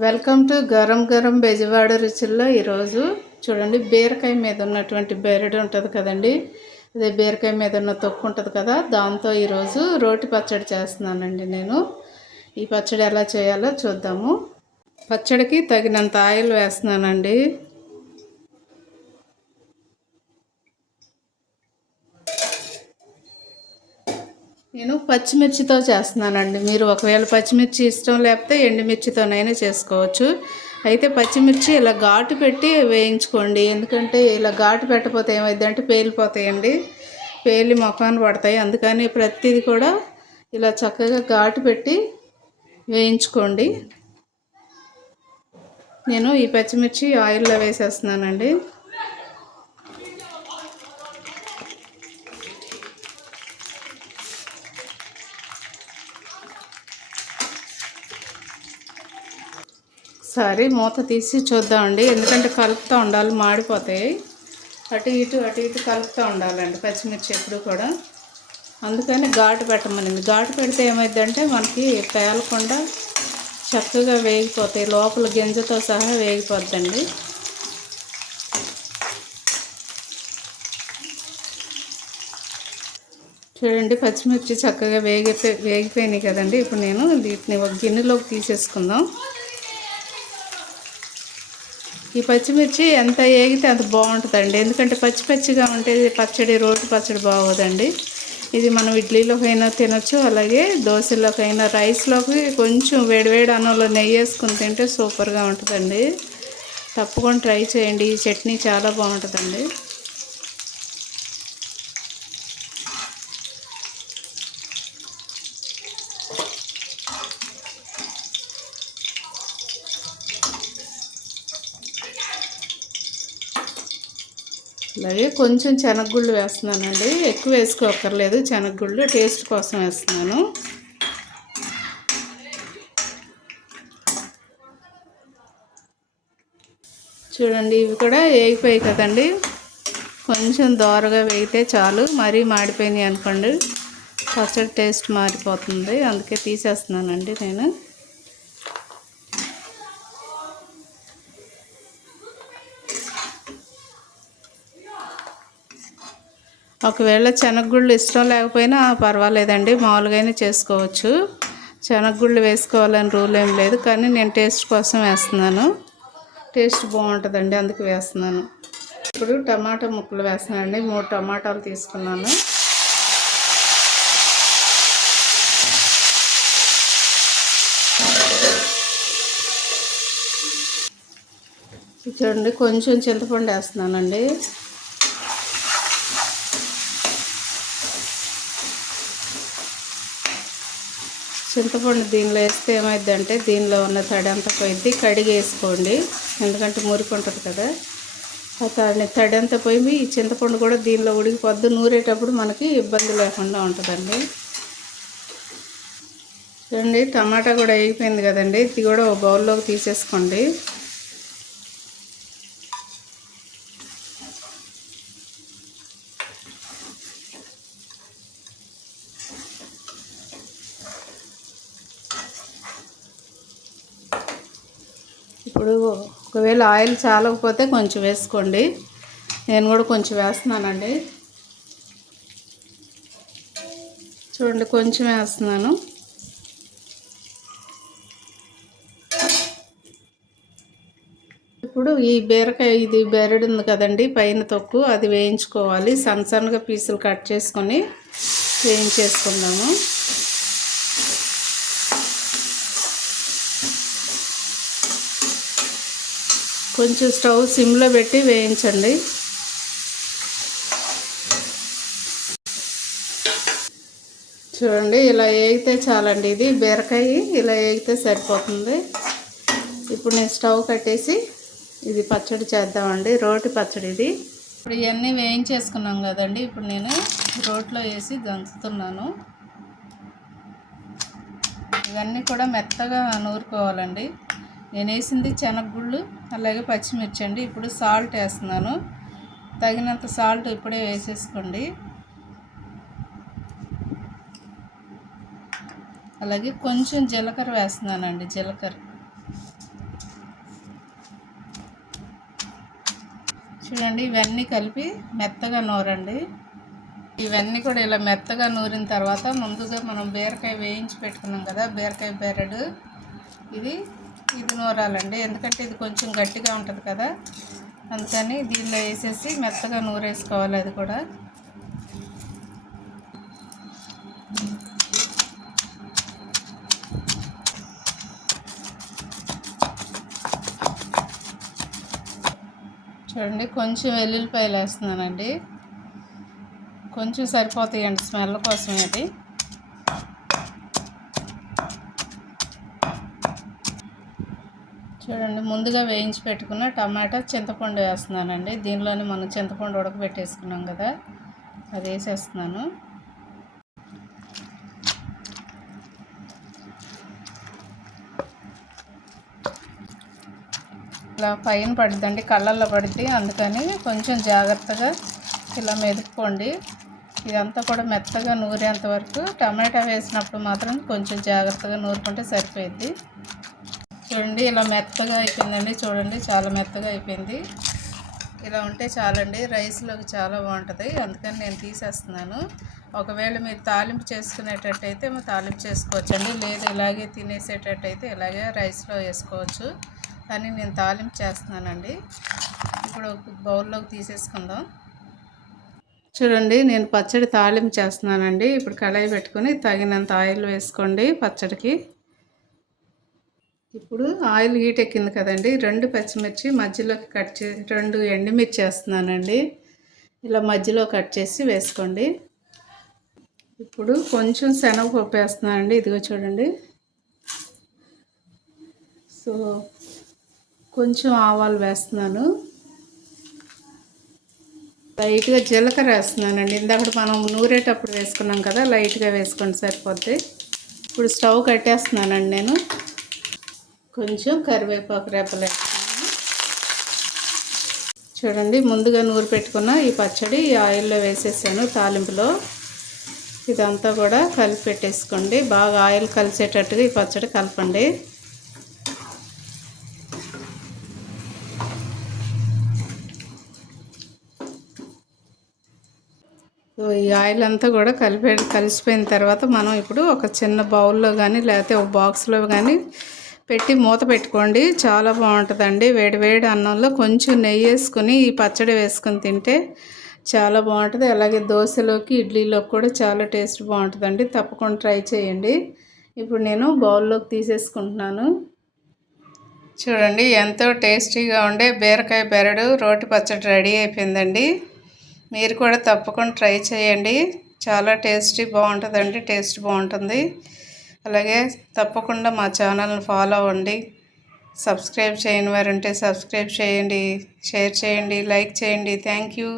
Welcome to గరం గరం బెజవాడ రుచుల్లో. ఈరోజు చూడండి, బీరకాయ మీద ఉన్నటువంటి బెరడు ఉంటుంది కదండి, అదే బీరకాయ మీద ఉన్న తొక్కు ఉంటుంది కదా, దాంతో ఈరోజు రోటి పచ్చడి చేస్తున్నానండి. నేను ఈ పచ్చడి ఎలా చేయాలో చూద్దాము. పచ్చడికి తగినంత ఆయిల్ వేస్తున్నానండి. నేను పచ్చిమిర్చితో చేస్తున్నానండి. మీరు ఒకవేళ పచ్చిమిర్చి ఇష్టం లేకపోతే ఎండుమిర్చితోనైనా చేసుకోవచ్చు. అయితే పచ్చిమిర్చి ఇలా ఘాటు పెట్టి వేయించుకోండి, ఎందుకంటే ఇలా ఘాటు పెట్టకపోతే ఏమైందంటే పేలిపోతాయండి, పేలి మొఖాన్ని పడతాయి. అందుకని ప్రతిదీ కూడా ఇలా చక్కగా ఘాటు పెట్టి వేయించుకోండి. నేను ఈ పచ్చిమిర్చి ఆయిల్లో వేసేస్తున్నానండి. సరే, మూత తీసి చూద్దామండి, ఎందుకంటే కలుపుతూ ఉండాలి, మాడిపోతాయి. అటు ఇటు కలుపుతూ ఉండాలండి పచ్చిమిర్చి ఎప్పుడు కూడా. అందుకని ఘాటు పెట్టమనింది. ఘాటు పెడితే ఏమైందంటే మనకి పేలకుండా చక్కగా వేగిపోతాయి, లోపల గింజతో సహా వేగిపోద్దండి. చూడండి, పచ్చిమిర్చి చక్కగా వేగిపోయినాయి కదండి. ఇప్పుడు నేను వీటిని ఒక గిన్నెలోకి తీసేసుకుందాం. ఈ పచ్చిమిర్చి ఎంత వేగితే అంత బాగుంటుందండి, ఎందుకంటే పచ్చిగా ఉంటే పచ్చడి, రోటి పచ్చడి బాగోదండి. ఇది మనం ఇడ్లీలోకైనా తినొచ్చు, అలాగే దోశలోకైనా, రైస్లోకి కొంచెం వేడివేడి అన్నంలో నెయ్యి వేసుకుని తింటే సూపర్గా ఉంటుందండి. తప్పకుండా ట్రై చేయండి, ఈ చట్నీ చాలా బాగుంటుందండి. అలాగే కొంచెం శనగగుళ్ళు వేస్తున్నానండి, ఎక్కువ వేసుకోక్కర్లేదు. శనగగుళ్ళు టేస్ట్ కోసం వేస్తున్నాను. చూడండి, ఇవి కూడా వేగిపోయాయి కదండి. కొంచెం దోరగా వేగితే చాలు, మరీ మాడిపోయినాయి అనుకోండి పచ్చడి టేస్ట్ మారిపోతుంది. అందుకే తీసేస్తున్నానండి నేను. ఒకవేళ శనగగుళ్ళు ఇష్టం లేకపోయినా పర్వాలేదండి, మామూలుగానే చేసుకోవచ్చు. శనగగుళ్ళు వేసుకోవాలని రూల్ ఏం లేదు, కానీ నేను టేస్ట్ కోసం వేస్తున్నాను. టేస్ట్ బాగుంటుందండి, అందుకు వేస్తున్నాను. ఇప్పుడు టమాటా ముక్కలు వేస్తున్నానండి. 3 టమాటాలు తీసుకున్నాను. చూడండి, కొంచెం చింతపండు వేస్తున్నానండి. చింతపండు దీనిలో వేస్తే ఏమైందంటే దీనిలో ఉన్న తడి అంతా పోయింది. కడిగి వేసుకోండి, ఎందుకంటే మురికి ఉంటుంది కదా, ఆ తడి అంతా పోయి ఈ చింతపండు కూడా దీనిలో ఉడికిపోద్దు. నూరేటప్పుడు మనకి ఇబ్బంది లేకుండా ఉంటుందండి. చూడండి, టమాటా కూడా వేగిపోయింది కదండి. ఇది కూడా ఒక బౌల్లోకి తీసేసుకోండి. ఇప్పుడు ఒకవేళ ఆయిల్ చాలకపోతే కొంచెం వేసుకోండి, నేను కూడా కొంచెం వేస్తున్నానండి. చూడండి, కొంచెం వేస్తున్నాను. ఇప్పుడు ఈ బీరకాయ, ఇది బెరడు ఉంది కదండి, పైన తొక్కు, అది వేయించుకోవాలి. సన్నగా పీసులు కట్ చేసుకొని వేయించేసుకుందాము. కొంచెం స్టవ్ సిమ్లో పెట్టి వేయించండి. చూడండి, ఇలా వేగితే చాలండి. ఇది బీరకాయ ఇలా వేగితే సరిపోతుంది. ఇప్పుడు నేను స్టవ్ కట్టేసి ఇది పచ్చడి చేద్దామండి, రోటి పచ్చడి ఇది. ఇప్పుడు ఇవన్నీ వేయించేసుకున్నాం కదండి, ఇప్పుడు నేను రోట్లో వేసి దంచుతున్నాను. ఇవన్నీ కూడా మెత్తగా నూరుకోవాలండి. నేను వేసింది శనగగుళ్ళు, అలాగే పచ్చిమిర్చి అండి. ఇప్పుడు సాల్ట్ వేస్తున్నాను, తగినంత సాల్ట్ ఇప్పుడే వేసేసుకోండి. అలాగే కొంచెం జీలకర్ర వేస్తున్నానండి. జీలకర్ర చూడండి, ఇవన్నీ కలిపి మెత్తగా నూరండి. ఇవన్నీ కూడా ఇలా మెత్తగా నూరిన తర్వాత ముందుగా మనం బీరకాయ వేయించి పెట్టుకున్నాం కదా, బీరకాయ బెరడు ఇది నూరాలండి. ఎందుకంటే ఇది కొంచెం గట్టిగా ఉంటుంది కదా, అందుకని దీనిలో వేసేసి మెత్తగా నూరేసుకోవాలి. అది కూడా చూడండి, కొంచెం వెల్లుల్లిపాయలు వేస్తున్నానండి. కొంచెం సరిపోతాయండి స్మెల్ కోసం. అది చూడండి, ముందుగా వేయించి పెట్టుకున్న టమాటా, చింతపండు వేస్తున్నానండి. దీనిలోనే మనం చింతపండు ఉడకబెట్టేసుకున్నాం కదా, అది వేసేస్తున్నాను. ఇలా పైన పడుద్దండి, కళ్ళల్లో పడుద్ది. అందుకని కొంచెం జాగ్రత్తగా ఇలా మెదుపుకోండి. ఇదంతా కూడా మెత్తగా నూరేంత వరకు, టమాటా వేసినప్పుడు మాత్రం కొంచెం జాగ్రత్తగా నూరుకుంటే సరిపోయింది. చూడండి, ఇలా మెత్తగా అయిపోయిందండి. చూడండి, చాలా మెత్తగా అయిపోయింది. ఇలా ఉంటే చాలండి, రైస్లోకి చాలా బాగుంటుంది. అందుకని నేను తీసేస్తున్నాను. ఒకవేళ మీరు తాలింపు చేసుకునేటట్టయితే తాలింపు చేసుకోవచ్చండి, లేదు ఇలాగే తినేసేటట్టయితే ఇలాగే రైస్లో వేసుకోవచ్చు. కానీ నేను తాలింపు చేస్తున్నానండి. ఇప్పుడు ఒక బౌల్లోకి తీసేసుకుందాం. చూడండి, నేను పచ్చడి తాలింపు చేస్తున్నానండి. ఇప్పుడు కడాయి పెట్టుకొని తగినంత ఆయిల్ వేసుకోండి పచ్చడికి. ఇప్పుడు ఆయిల్ హీట్ ఎక్కింది కదండి, 2 పచ్చిమిర్చి మధ్యలోకి కట్ చేసి, 2 ఎండుమిర్చి వేస్తున్నానండి. ఇలా మధ్యలో కట్ చేసి వేసుకోండి. ఇప్పుడు కొంచెం శనగపప్పు వేస్తున్నానండి. ఇదిగో చూడండి. సో కొంచెం ఆవాలు వేస్తున్నాను. లైట్గా జీలకర్ర వేస్తున్నానండి. ఇందాక మనం నూరేటప్పుడు వేసుకున్నాం కదా, లైట్గా వేసుకోండి సరిపోద్ది. ఇప్పుడు స్టవ్ కట్టేస్తున్నానండి నేను. కొంచెం కరివేపాకు రెబ్బలు వేస్తున్నాను. చూడండి, ముందుగా నూరు పెట్టుకున్న ఈ పచ్చడి ఈ ఆయిల్లో వేసేసాను తాలింపులో. ఇదంతా కూడా కలిపి పెట్టేసుకోండి. బాగా ఆయిల్ కలిసేటట్టుగా ఈ పచ్చడి కలపండి. ఈ ఆయిల్ అంతా కూడా కలిసిపోయిన తర్వాత మనం ఇప్పుడు ఒక చిన్న బౌల్లో కానీ లేకపోతే ఒక బాక్స్లో కానీ పెట్టి మూత పెట్టుకోండి. చాలా బాగుంటుందండి. వేడి వేడి అన్నంలో కొంచెం నెయ్యి వేసుకొని ఈ పచ్చడి వేసుకొని తింటే చాలా బాగుంటుంది. అలాగే దోశలోకి, ఇడ్లీలోకి కూడా చాలా టేస్ట్ బాగుంటుందండి. తప్పకుండా ట్రై చేయండి. ఇప్పుడు నేను బౌల్లోకి తీసేసుకుంటున్నాను. చూడండి, ఎంతో టేస్టీగా ఉండే బీరకాయ బెరడు రోటి పచ్చడి రెడీ అయిపోయిందండి. మీరు కూడా తప్పకుండా ట్రై చేయండి. చాలా బాగుంటుందండి. టేస్ట్ బాగుంటుంది. అలాగే తప్పకుండా మా ఛానల్ని ఫాలో అవ్వండి. సబ్స్క్రైబ్ చేయని వారు ఉంటే సబ్స్క్రైబ్ చేయండి, షేర్ చేయండి, లైక్ చేయండి. Thank you.